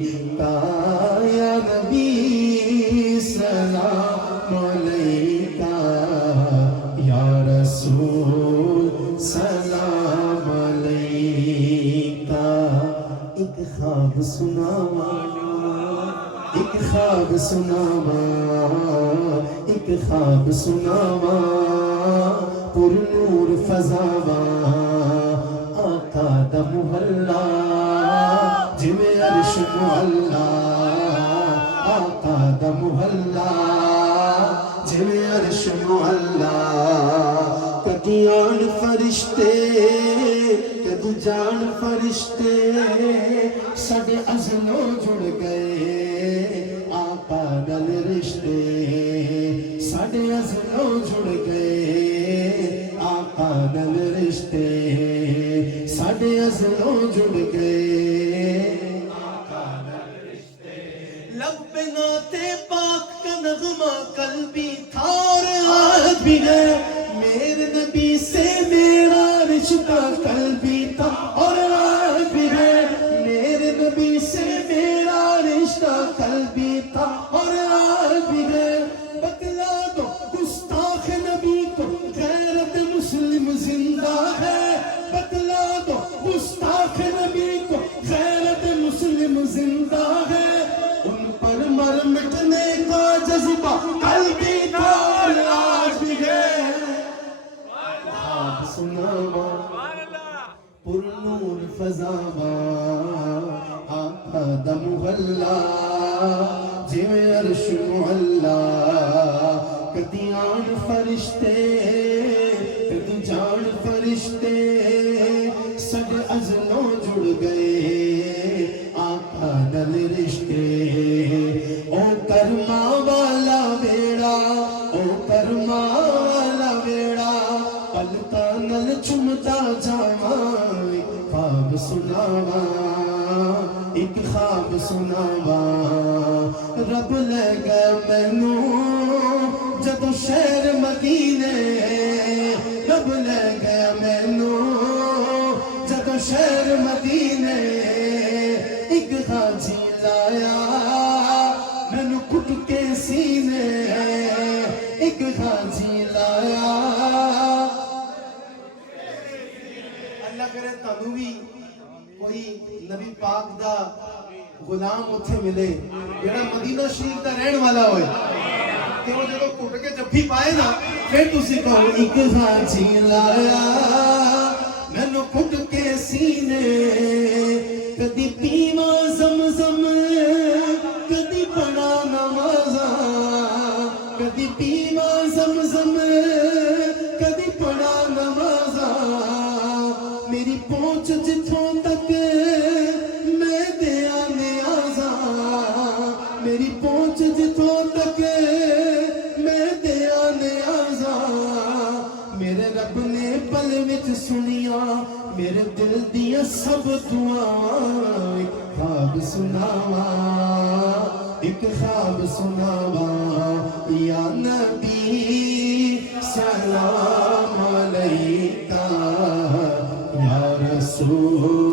یا نبی سلام علیکہ، یا رسول سلام علیکہ۔ ایک خواب سناواں، ایک خواب سناواں، ایک خواب سناواں، پر نور فضاواں، آقا دا محلہ جویں عرش معلا، آقا دا محلہ جویں عرش معلا۔ کدی آن فرشتے کدی جان فرشتے، ساڈے ازلوں جڑ گئے آقا نال رشتے، ساڈے ازلوں جڑ گئے آقا نال رشتے، ساڈے ازلوں جڑ گئے آقا نال رشتے۔ لب پہ نعت پاک کا نغمہ قلبی تھا اور آج بھی ہے، میرے نبی سے میرا رشتہ قلبی تھا اور آج بھی ہے، میرے نبی سے میرا رشتہ قلبی تھا اور آج بھی ہے۔ بتلا دو گستاخ نبی کو غیرت مسلم زندہ ہے، بتلا دو گستاخ نبی کو غیرت مسلم زندہ ہے۔ ان پر مر مٹنے کا جذبہ قلبی تھا اور آج بھی ہے۔ خواب سناواں، پر نور فضاواں، آقا دا محلہ جویں عرش معلا۔ کدی آن فرشتے کدی جان فرشتے، سب ازلوں جڑ گئے آقا نال رشتے۔ او کرما والا ویڑا، او کرما والا ویڑا، پلکاں نال چمتا جاواں، ایک خواب سناواں، ایک خواب سناواں۔ رب لے گئے مینوں جدوں شہر مدینے، رب لے گئے مینوں جدوں شہر مدینے۔ ایک حاجی لایا مینوں کٹ کے سینے، ایک حاجی لایا۔ اللہ کرے تانوں بھی کوئی نبی پاک دا غلام اتھے ملے جڑا مدینہ شریف دا رہن والا ہوئے، کہ وہ جدوں کٹ کے جفی پائے نا، پھر تسی کہو ایک حاجی لایا مینوں کٹ کے سینے۔ کدی پیواں زمزم کدی پڑھا نمازاں، کدی پیواں زمزم کدی پڑھا نمازاں۔ میری پہنچ جتھوں تک میں دیا نیازاں، میری پہنچ جتھوں تک میں دیا نیازاں۔ میرے رب نے پل وچ سنیاں میرے دل دیاں سب دعاواں۔ ایک خواب سناواں، ایک خواب سناواں، یا نبی سلام علیکہ، یا رسول